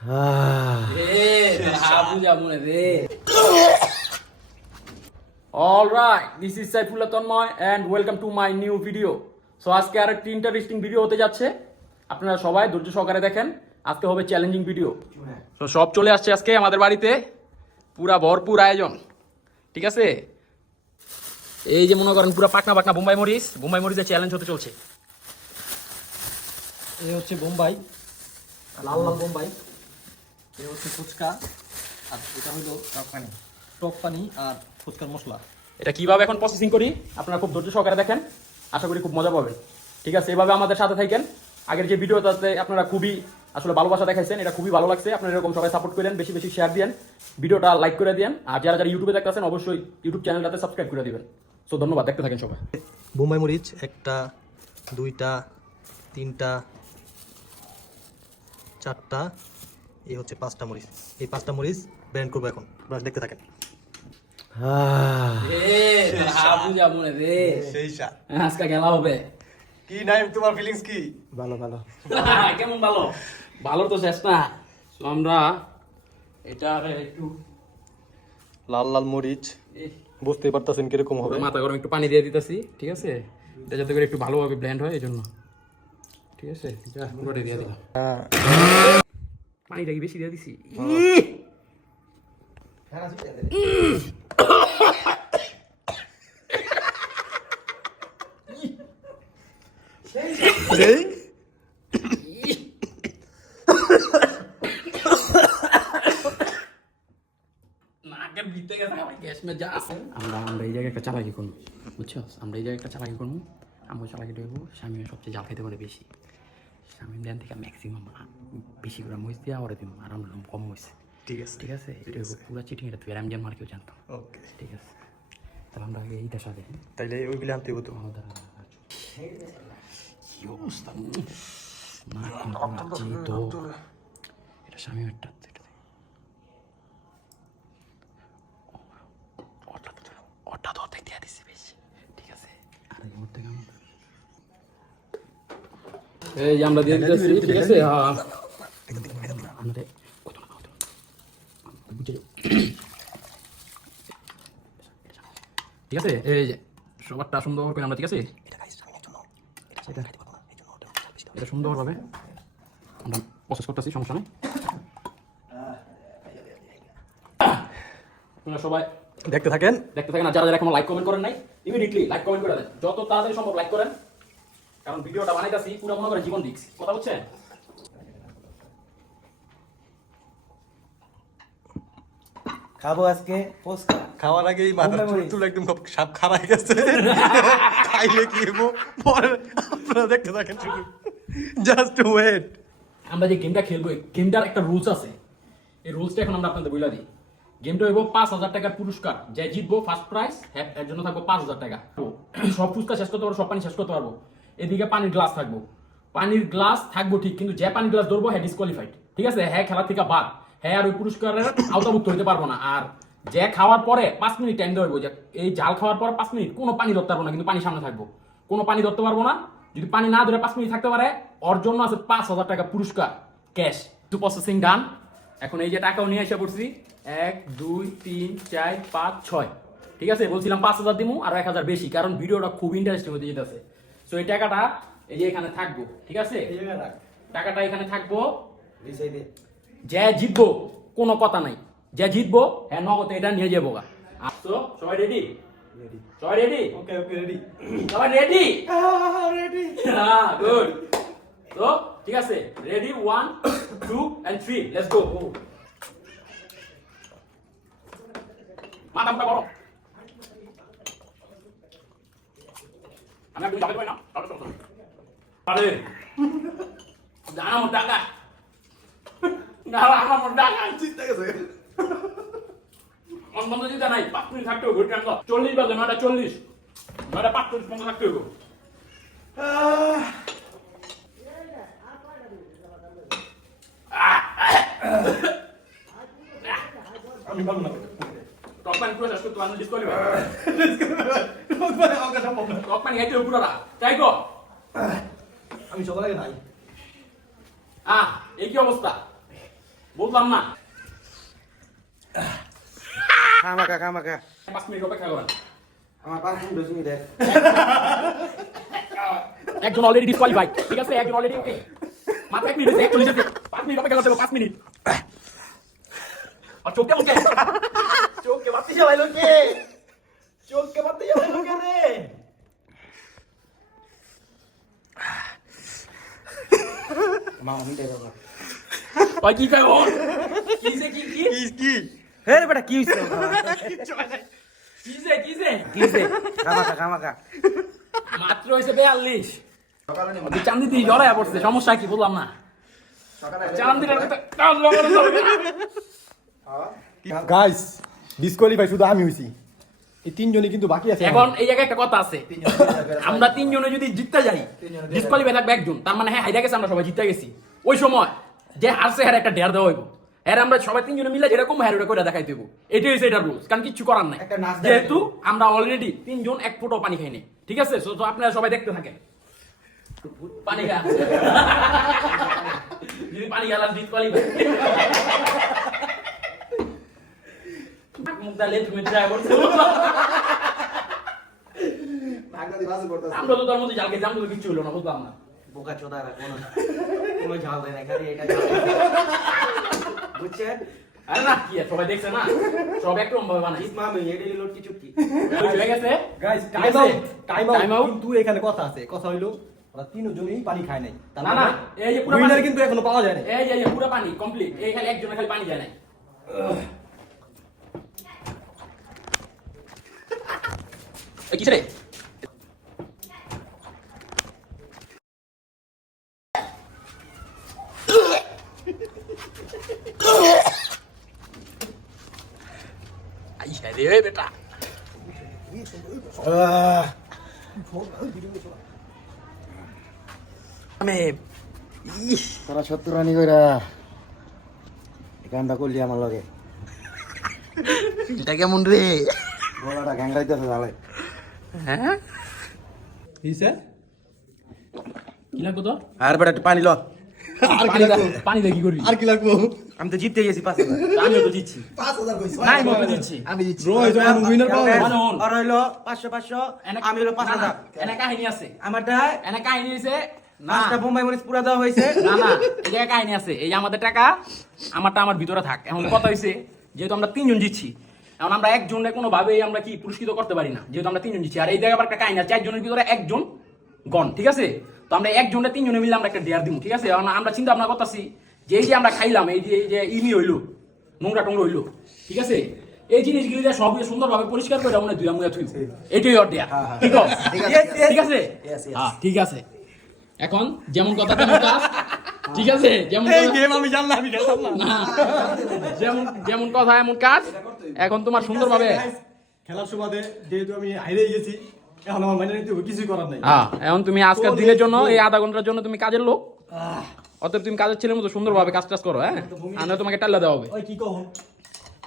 Alright, this is Saifullah Tanmoy and welcome to my new video. So আজকে আরেকটি interesting video হতে যাচ্ছে। আপনারা সবাই ধৈর্য সহকারে দেখেন। আজকে হবে চ্যালেঞ্জিং ভিডিও। তো সব চলে আসছে আজকে আমাদের বাড়িতে, পুরা ভরপুর আয়োজন। ঠিক আছে, এই যে মনে করেন পুরা পাকনা পাকনা বোম্বাই মরিচের চ্যালেঞ্জ হতে চলছে। এই হচ্ছে বোম্বাই, লাল লাল বোম্বাই। এই হচ্ছে ফুচকা, আর এটা হলো টক পানি আর ফুচকার মশলা। এটা কিভাবে এখন প্রসেসিং করি আপনারা খুব ধৈর্য সহকারে দেখেন, আশা করি খুব মজা পাবেন। ঠিক আছে, এভাবে আমাদের সাথে থাকেন। আগের যে ভিডিওটাতে আপনারা খুবই আসলে ভালোবাসা দেখাইছেন, এটা খুবই ভালো লাগছে। আপনারা এরকম সবাই সাপোর্ট করেন, বেশি বেশি শেয়ার দেন, ভিডিওটা লাইক করে দেন। আর যারা যারা ইউটিউবে দেখতেছেন অবশ্যই ইউটিউব চ্যানেলটাতে সাবস্ক্রাইব করে দিবেন। সো ধন্যবাদ, দেখতে থাকেন সবাই। বোম্বাই মরিচ 1টা 2টা 3টা 4টা, এই হচ্ছে 5টা মরিচ। এই 5টা মরিচ ব্লেন্ড করবো এখন, আপনারা দেখতে থাকেন। আজকে খেলা হবে। কি নাইম, তোমার ফিলিংস কি? ভালো ভালো। কেমন ভালো? ভালো তো শেষ না। তো আমরা এটা একটু লাল লাল মরিচ, বুঝতে পারতেছেন কিরকম হবে। মাথা গরম একটু পানি দিয়ে দিতেছি। ঠিক আছে, এটা যাতে করে একটু ভালোভাবে ব্লেন্ড হয় এই জন্য। ঠিক আছে, যা পুরোটা দিয়ে দিলাম। পানিটা কি বেশি দিয়ে দিছি? আমরা এই জায়গায় একটা চালাকি করবো, বুঝছো? আমরা এই জায়গায় একটা চালাকি করবো। আমরা চালাকি দেবো স্বামী সবচেয়ে জাল খাইতে পারে বেশি। স্বামী দেন থেকে ম্যাক্সিমাম বেশি করে মহিষ দিয়ে আর দিন আর কম মহিষ। ঠিক আছে, ঠিক আছে, এটা পুরো চিটিং। এটা তুই রামজান মার কেউ জানতো। ওকে, ঠিক আছে। তাহলে আমরা আগে এইটা সাথে, তাইলে ওইগুলো আনতে হতো আমাদের। কি অবস্থা না, তো এটা স্বামী একটা ওটা তো অর্ধেক দিয়ে দিচ্ছি বেশি। ঠিক আছে, আর এই মুহূর্তে কেমন এই যে আমরা দিয়ে দিতেছি। ঠিক আছে, হ্যাঁ আমাদের কত না কত বুঝে যাও। ঠিক আছে, এই যে সবারটা সুন্দর করে আমরা। ঠিক আছে, এটা সুন্দরভাবে আমরা প্রসেস করতেছি, সমস্যা নেই। আপনারা সবাই দেখতে থাকেন। আর যারা যারা এখন লাইক কমেন্ট করেন নাই, ইমিডিয়েটলি লাইক কমেন্ট করে দেন। যত তাড়াতাড়ি সম্ভব লাইক করেন, কারণ ভিডিওটা বানাইতাছি পুরো মনে করে জীবন রিস্ক। কথা বুঝছেন? খাবো আজকে ফুচকা। খাওয়ার আগেই মাথার চুল একদম সাপ খারাই গেছে। খাইলে কি হবো পরে আপনারা দেখতে থাকেন শুধু, জাস্ট ওয়েট। আমরা যে গেমটা খেলবো, গেমটার একটা রুলস আছে। এই রুলসটা এখন আমরা আপনাদের বলে দিই। গেমটা হইব 5,000 টাকার পুরস্কার। যে জিতবো ফার্স্ট প্রাইজ, এর জন্য থাকবো 5,000 টাকা। সব ফুচকা শেষ করতে পারবো, সব পানি শেষ করতে পারবো। এদিকে পানির গ্লাস থাকবো, ঠিক, কিন্তু যে পানির গ্লাস ধরবো হ্যাঁ ডিসকোয়ালিফাইড। ঠিক আছে, হ্যাঁ খেলা থেকে বাদ, হ্যাঁ আর ওই পুরস্কারের আওতাভুক্ত হইতে পারবো না। আর যে খাওয়ার পরে 5 মিনিট টাইম দেওয়া হইব, যে এই জাল খাওয়ার পরে 5 মিনিট কোনো পানি ধরতে পারবো না, কিন্তু পানি সামনে থাকবো। কোনো পানি ধরতে পারবো না। যদি পানি না ধরে 5 মিনিট থাকতে পারে, ওর জন্য আছে 5,000 টাকা পুরস্কার ক্যাশ। টু প্রসেসিং ডান। এখন এই যে টাকাও নিয়ে এসে পড়ছি, 1 2 3 4 5 6। ঠিক আছে, বলছিলাম 5,000 দিমু আর 1,000 বেশি, কারণ ভিডিওটা খুব ইন্টারেস্টিং হতে যেতেছে। সো এই টাকাটা এই যে এখানে থাকবো। ঠিক আছে, টাকাটা এখানে থাকবো। যে জিতবো কোনো কথা নাই, যে জিতবো হ্যাঁ নগদে এটা নিয়ে যাবো গা। তো সবাই রেডি? সবাই রেডি? ওকে ওকে, রেডি। সবাই রেডি? রেডি। হ্যাঁ, গুড। তো ঠিক আছে, রেডি 1 2 and 3, লেটস গো। মাথা বড় আমি একটু যাবে না। আরে জানা মোর টাকা না, আমার মোর টাকা জিততে গেছে। অন্য জিতা নাই, 5 মিনিট থাকতে হবে। 40 বাজে, 9:40, 9:45 থাকতে হবে। আমি ভালো না। টক পানি পুরো শেষ করতে পারলে ডিসকোয়ালিফাই। আমাকে সব বলবেন। টক পানি খাইতে হবে পুরোটা, তাই গো? আমি সবার আগে নাই। এই কি অবস্থা? বললাম না খামাকা খামাকা 5 মিনিট অপেক্ষা করেন আমার 5 মিনিট 10 মিনিট একজন অলরেডি ডিসকোয়ালিফাইড ঠিক আছে একজন অলরেডি ওকে মাত্র 1 মিনিট 41 আছে 5 মিনিট অপেক্ষা করতে হবে 5 মিনিট আর চোখে মুখে চোখকে বাতি জ্বালাইলো কে চোখকে বাতি জ্বালাইলো কে রে মা আমি দেব না ওই কি খাবো কিসে কি কি হে রে বেটা কি হইছে কিসে কিছে খামাকা খামাকা মাত্র হইছে 42 তুই চান্দি দিয়ে জড়ায়া পড়ছে সমস্যা কি বললাম না চান্দিটার কথা কাজ লাগানো যাবে গাইস ডিসকোয়ালিফাই শুধু আমি হইছি এই তিনজনই কিন্তু বাকি আছে এখন এই জায়গায় একটা কথা আছে আমরা তিনজনে যদি জিততে যাই ডিসকোয়ালিফাই থাকবে একজন তার মানে হ্যাঁ হাইরা গেছে আমরা সবাই জিতে গেছি ওই সময় যে হারছে হ্যাঁ একটা ডেয়ার দেওয়া হইব হ্যাঁ আমরা সবাই তিনজনে মিলে যেরকম হ্যাঁ ওটা করে দেখাই দেবো এটাই হচ্ছে এটা রুলস কারণ কিচ্ছু করার নাই যেহেতু আমরা অলরেডি তিনজন এক ফোঁটাও পানি খাই নাই ঠিক আছে তো আপনারা সবাই দেখতে থাকেন পানি খা যদি পানি খেলাম ডিসকোয়ালিফাই মুখ দালে তুমি ট্রাই করছো আমরা তো তার মধ্যে জালকে জাম তো কিছু হলো না বুঝলাম না বোকা চোদা রা কোনো ঝাল দেয় না খালি এটা বুঝছেন আরে না কি সবাই দেখছে না সব একটু ভাবে বানাই ইসমা আমি এডি লটকি চুটকি হয়ে গেছে গাইস টাইম আউট কিন্তু এখানে কথা আছে কথা হইলো ওরা তিনজনই পানি খায় নাই না না এই যে পুরো উইনার কিন্তু এখনো পাওয়া যায় না এই যে পুরো পানি কমপ্লিট এই খালি একজনের খালি পানি যায় না এই কিসে রে आई है रे बेटा তোরা 70 রানি কইরা এখানটা করলি আমার লগে এটা কেমন রে গলাটা গ্যাংরাইতেছে জালে হ্যাঁ হিসে কি লাগবে তো আর বেটা একটু পানি ল পানি দিয়ে কি করবি আর কি লাগবো আমি তো জিততে গেছি 5000 আমিও তো দিচ্ছি 5000 কইছো নাই মতো দিচ্ছি আমি জিতছি ব্রো এই যখন উইনার পাওয়া যায় মানুন। আর হইলো 500 500 আমি হলো 5000 এনে কাহিনী আছে আমারটা এনে কাহিনী আছে না পাঁচটা বোম্বাই মরিচ পুরা দেওয়া হয়েছে না না এই জায়গায় কাহিনী আছে এই যে আমাদের টাকা আমারটা আমার ভিতরে থাক এখন কথা হইছে যেহেতু আমরা তিনজন জিতছি এখন আমরা একজনের কোনো ভাবে আমরা কি পুরস্কৃত করতে পারি না যেহেতু আমরা তিনজন জিতছি আর এই জায়গায় আবার একটা কাহিনী আছে চারজনের ভিতরে একজন গন ঠিক আছে তো আমরা একজনের তিনজনে মিলে আমরা একটা ডেয়ার দিব ঠিক আছে এখন আমরা চিন্তা ভাবনা করতেছি যে এই যে আমরা খাইলাম এই যে ইমি হইলো নোংরা টোংরা হইলো ঠিক আছে এই জিনিসগুলি যে সব সুন্দরভাবে পরিষ্কার করে আমরা দুই মুয়া থুই এটাই ওর দেয়া ঠিক আছে ঠিক আছে হ্যাঁ ঠিক আছে এখন যেমন কথা তেমন কাজ ঠিক আছে যেমন এই গেম আমি জানলাম আমি খেলতাম না না যেমন যেমন কথা এমন কাজ এখন তোমার সুন্দরভাবে খেলার সুবাদে যেহেতু আমি হাইরে গেছি এখন আমার মানে নিতে হবে, কিছুই করার নাই হ্যাঁ এখন তুমি আজকের দিনের জন্য এই আধা ঘন্টার জন্য তুমি কাজের লোক অতএব তুমি কাজের ছেলের মতো সুন্দরভাবে কাজ টাজ করো হ্যাঁ আমরা তোমাকে টাল্লা দেওয়া হবে ওই কি কহ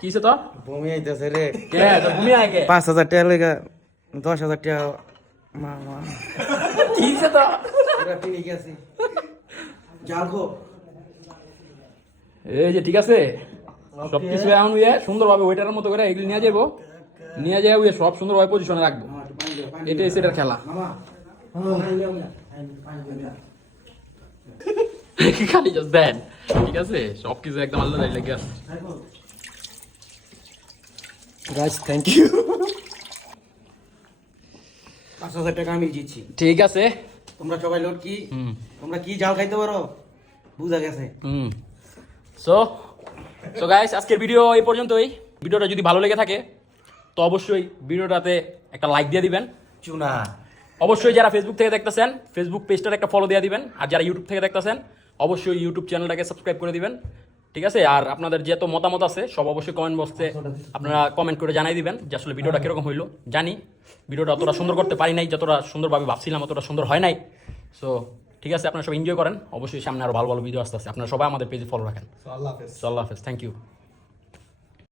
কিসে তো ভূমি আইতেছে রে কে তো ভূমি আয় কে 5000 টাকা লেগা 10000 টাকা মামা কিসে তো পুরা কিনে গেছি জাল খো এই যে ঠিক আছে সব কিছু এখন সুন্দরভাবে ওইটার মতো করে এগুলি নিয়ে যাবো নিয়ে যাই সব সুন্দরভাবে পজিশনে রাখবো এটাই সেটার খেলা মামা খালি জাস্ট দেন ঠিক আছে সব কিছু একদম আল্লাহ লেগে আছে গাইস থ্যাংক ইউ 5000 টাকা আমি জিতছি ঠিক আছে তোমরা সবাই লোট কি হুম তোমরা কি জাল খাইতে পারো বুঝা গেছে হুম সো সো গাইস আজকের ভিডিও এই পর্যন্তই ভিডিওটা যদি ভালো লেগে থাকে তো অবশ্যই ভিডিওটাতে একটা লাইক দিয়ে দিবেন চুনা অবশ্যই যারা ফেসবুক থেকে দেখতেছেন ফেসবুক পেজটার একটা ফলো দিয়ে দিবেন আর যারা ইউটিউব থেকে দেখতেছেন অবশ্যই ইউটিউব চ্যানেলটাকে সাবস্ক্রাইব করে দিবেন ঠিক আছে আর আপনাদের যত মতামত আছে সব অবশ্যই কমেন্ট বক্সে আপনারা কমেন্ট করে জানাই দিবেন যে আসলে ভিডিওটা কিরকম হইলো জানি ভিডিওটা অতটা সুন্দর করতে পারি নাই যতটা সুন্দরভাবে ভাবছিলাম অতটা সুন্দর হয় নাই সো ঠিক আছে আপনারা সব এনজয় করেন অবশ্যই সামনে আরো ভালো ভালো ভিডিও আসতে আপনারা সবাই আমাদের পেজে ফলো রাখেন আল্লাহ হাফেজ আল্লাহ হাফেজ থ্যাংক ইউ